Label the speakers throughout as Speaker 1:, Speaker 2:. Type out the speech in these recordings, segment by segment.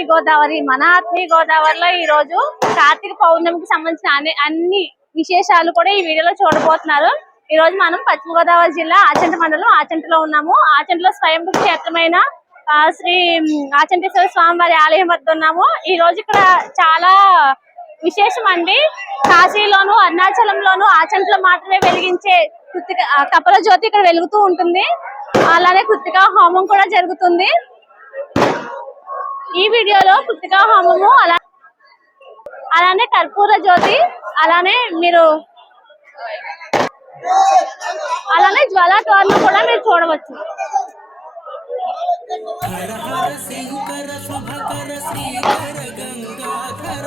Speaker 1: ఆత్మీయ గోదావరి మన ఆత్మీయ గోదావరిలో ఈ రోజు కార్తీక పౌర్ణమికి సంబంధించిన అన్ని అన్ని విశేషాలు కూడా ఈ వీడియోలో చూడబోతున్నారు. ఈ రోజు మనం పశ్చిమ గోదావరి జిల్లా ఆచంట మండలం ఆచంటలో ఉన్నాము. ఆచంటలో స్వయంభూ క్షేత్రమైన శ్రీ ఆచంటేశ్వర స్వామి వారి ఆలయం వద్ద ఉన్నాము. ఈ రోజు ఇక్కడ చాలా విశేషం అండి కాశీలోను అరుణాచలంలోను ఆచంటలో మాత్రమే వెలిగించే కృతిక కపల జ్యోతి ఇక్కడ వెలుగుతూ ఉంటుంది. అలానే కృతిక హోమం కూడా జరుగుతుంది. ఈ వీడియోలో కృతికా హోమము అలా అలానే కర్పూర జ్యోతి అలానే మీరు అలానే జ్వాలా టోర్లు కూడా మీరు చూడవచ్చు.
Speaker 2: హర శంకర శుభకర శ్రీకర గంగాధర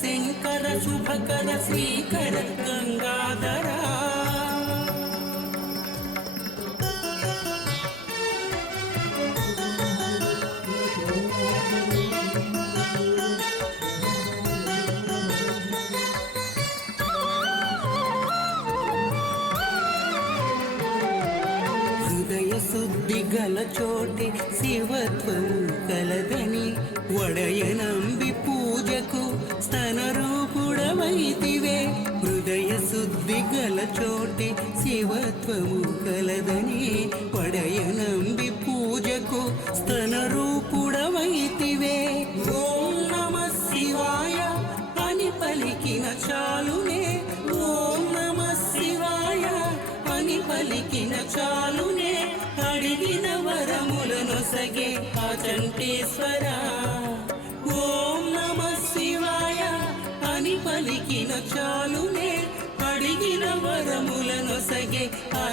Speaker 2: శంకర శుభకర శ్రీకర గంగాధర. హృదయ శుద్ధి గల చోటి శివత్వము కలదని వడయనంబి పూజకు స్తన వైతివే హృదయ శుద్ధి గల చోటి శివత్వము కలదని వడయనంబి పూజకు స్తన రూపుడమైతివే ఓం నమ శివాయ అని పలికిన చాలునే ఓం నమ శివాయ అని పలికిన చాలునే అడిగిన వరములను సగే ఆ చంటేశ్వరా. పలికిన చాలునే అడిగిన వరములను సగే ఆ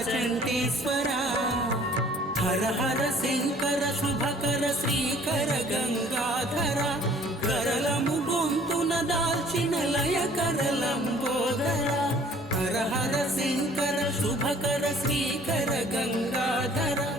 Speaker 2: హర హర శంకర శుభకర శ్రీకర గంగాధర కరలము గొంతున దాల్చిన లయ కరలంబోధర హర హర శంకర శుభకర శ్రీకర గంగాధర.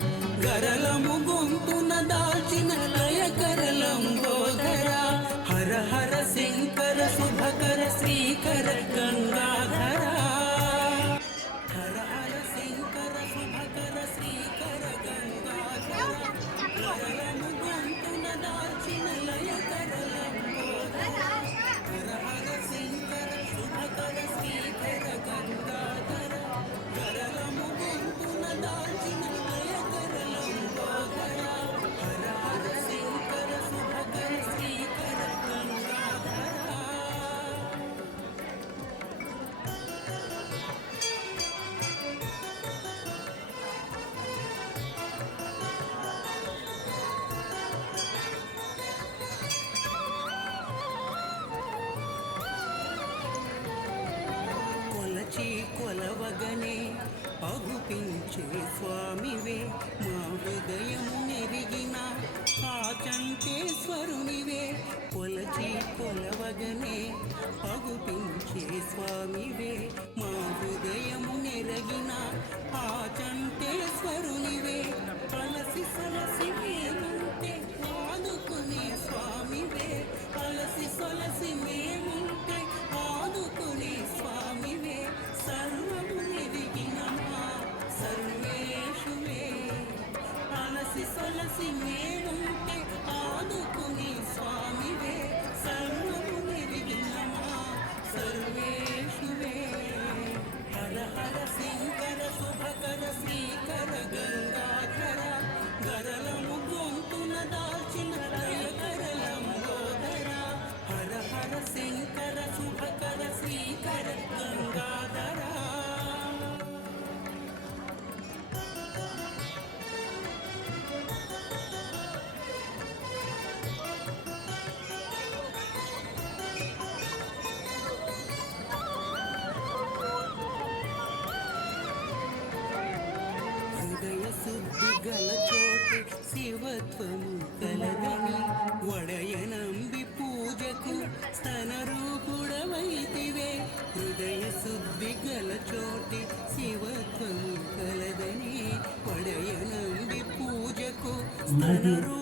Speaker 2: పగనే పగుపించే స్వామివే. మా హృదయము నెరిగిన ఆ చంటేశ్వరునివే. కొలచి కొలవగనే పగుపించే స్వామివే. మా హృదయము నెరగిన ఆ చంటేశ్వరునివే. కలసి సలసి మేముంటే ఆదుకునే స్వామివే. కలసి సొలసి మేముంటే ఆదుకునే స్వామివే. సర్వ ఆశిసొలసి నేనుంటే ఆదుకుని తత్వము కలదని ಒಡೆಯನಂಬಿ ಪೂಜಕು ಸ್ತನರೂಪುಡವೈತಿವೆ ಹೃದಯ ಸುದ್ದಿಗಲ ಚೋಟಿ ಶಿವತ್ವವು ಕಲದನಿ ಒಡೆಯನಂಬಿ ಪೂಜಕು ಸ್ತನರೂ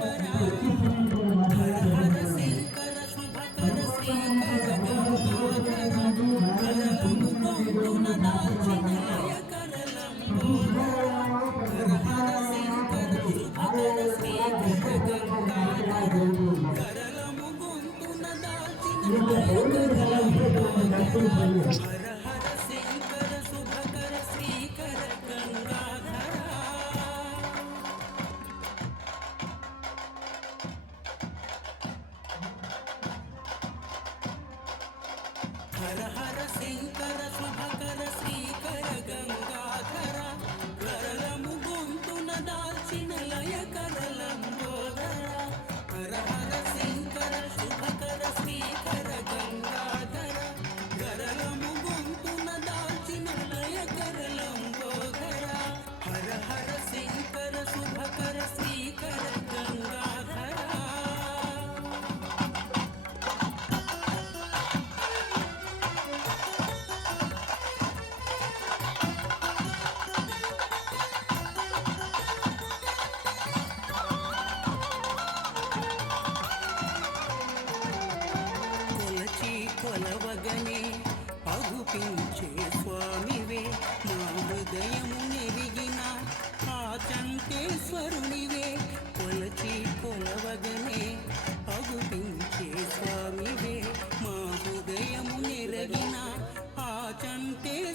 Speaker 2: Thank you.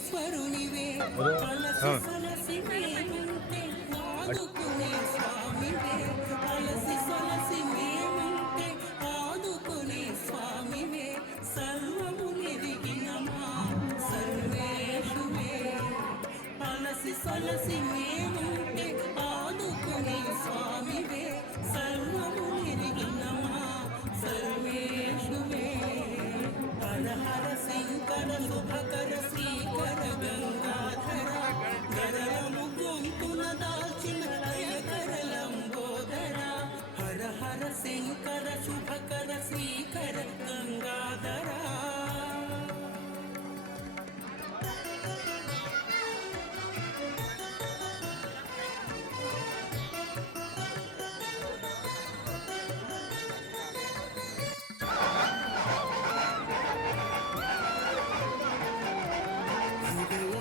Speaker 2: ఈశ్వరునివే అలసి సలసి మేముంటే ఆదుకునే స్వామివే అలసి సలసి మేముంటే ఆదుకునే స్వామివే. సర్వము నిదిగిన మా సర్వేషువే. అలసి సలసి మే శంకర శంకర శుభకర శ్రీకర గంగాధరా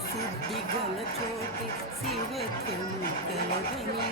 Speaker 2: శుద్ధి గల చోటి శివ కలదని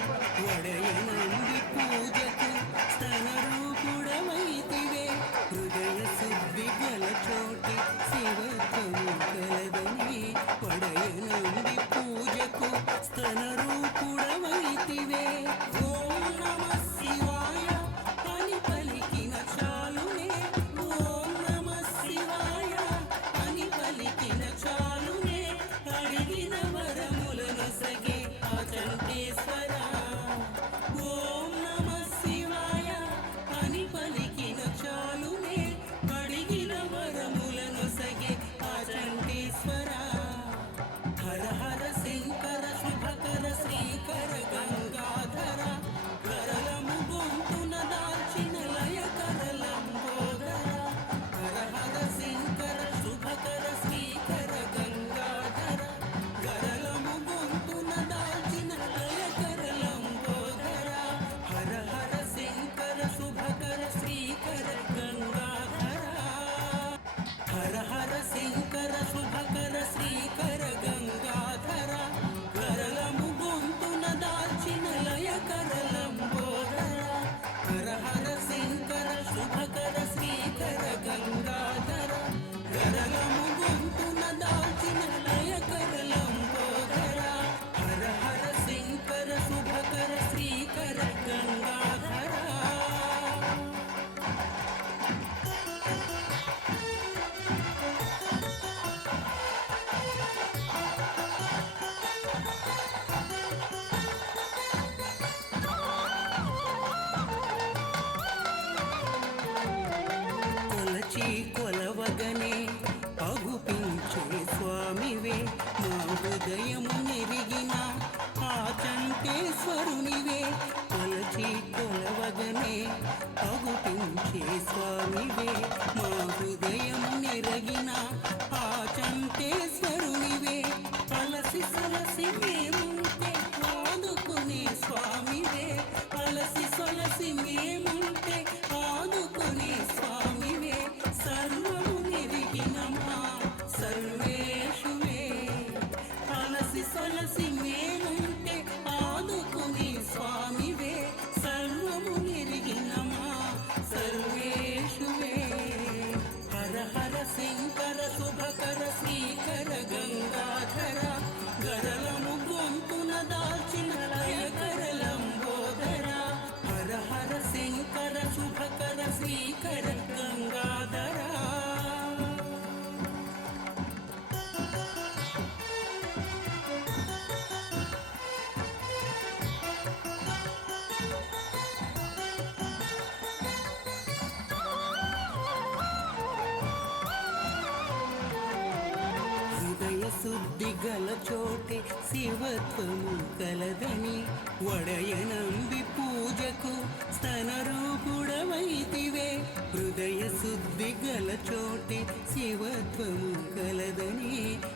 Speaker 2: చోటే శివత్వము కలదని వడయనంబి పూజకు స్తన రూపుడవైతివే హృదయ శుద్ధి గల చోటే శివత్వము కలదని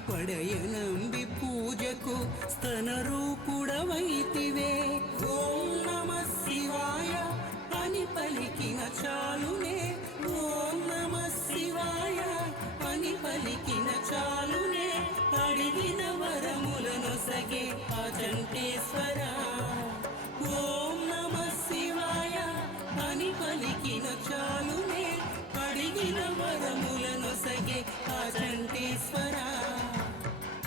Speaker 2: వడయనంబి పూజకు స్తన రూపుడవైతివే ఓం నమ శివాయ అని పలికిన చాలునే. ఓం నమ శివాయ అని పలికిన చాలునే. అడిగిన వరములను సగే అజంటేశ్వర ఓం నమ శివాయ. అని పలికిన చాలునే అడిగిన వరములను సగే అజంటేశ్వర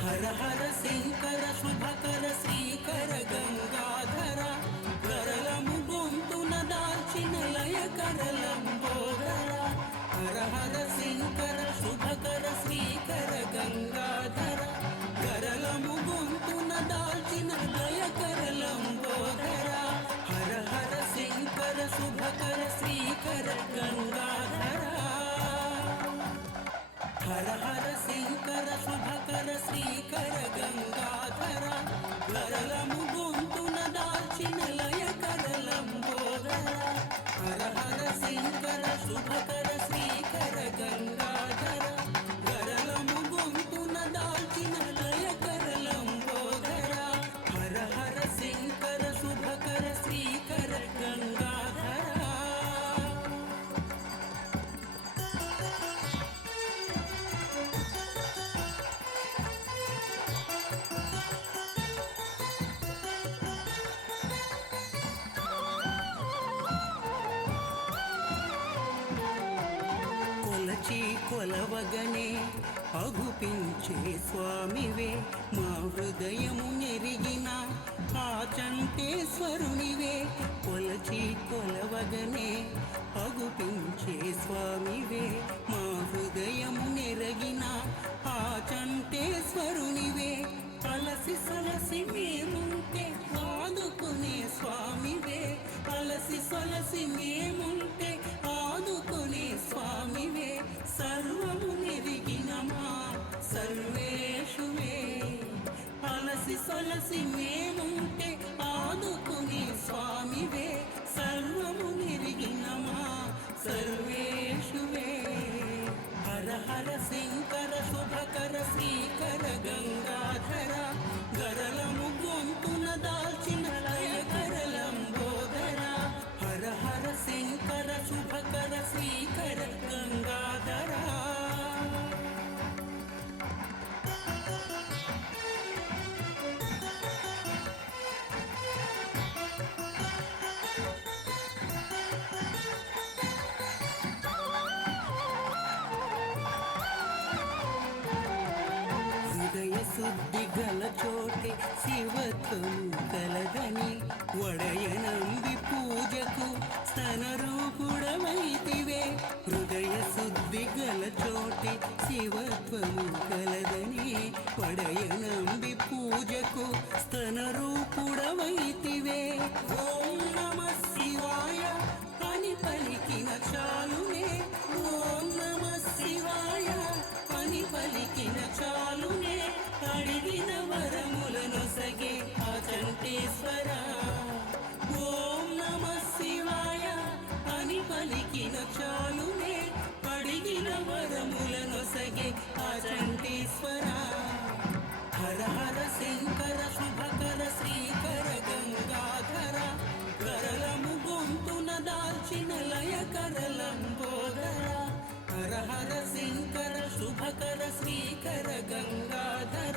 Speaker 2: హర హర శంకర శుభకర శ్రీకర గంగాధర. కరలము గొంతున దాల్చిన లయ కరలంబోధర హర హర శంకర సాగర శ్రీకర గంగాధర హర హర శంకర శుభకర శ్రీకర గంగాధర గరలము గొంతున దాల్చిన లయ కరలంబోధర హర హర శంకర శుభకర కొలవగనే అగుపించే స్వామివే. మా హృదయము నెరిగిన ఆ చంటేశ్వరునివే. కొలచి కొలవగనే అగుపించే స్వామివే. మా హృదయము నెరగిన ఆ చంటేశ్వరునివే. అలసి సలసి మేముంటే ఆదుకునే స్వామివే. అలసి సొలసి మేముంటే అలసి హృదయ గల చోటే శివత్వము కలదని వడయనంబి పూజకు స్తన రూపుడమైతివే హృదయ శుద్ధి గల చోటే శివత్వము కలదని వడయనంబి పూజకు స్తన రూపుడమైతివే ఓం నమ శివాయ అని పలికిన చా వెంకటేశ్వర ఓం నమ శివాయ అని పలికిన చాలునే పడిగిన అడిగిన వరములనొసగే అచంటీశ్వర హర హర శంకర శుభకర శ్రీకర గంగాధర కరలము గొంతున దాల్చిన లయ కరలంబోధర హర హర శంకర శుభకర శ్రీకర గంగాధర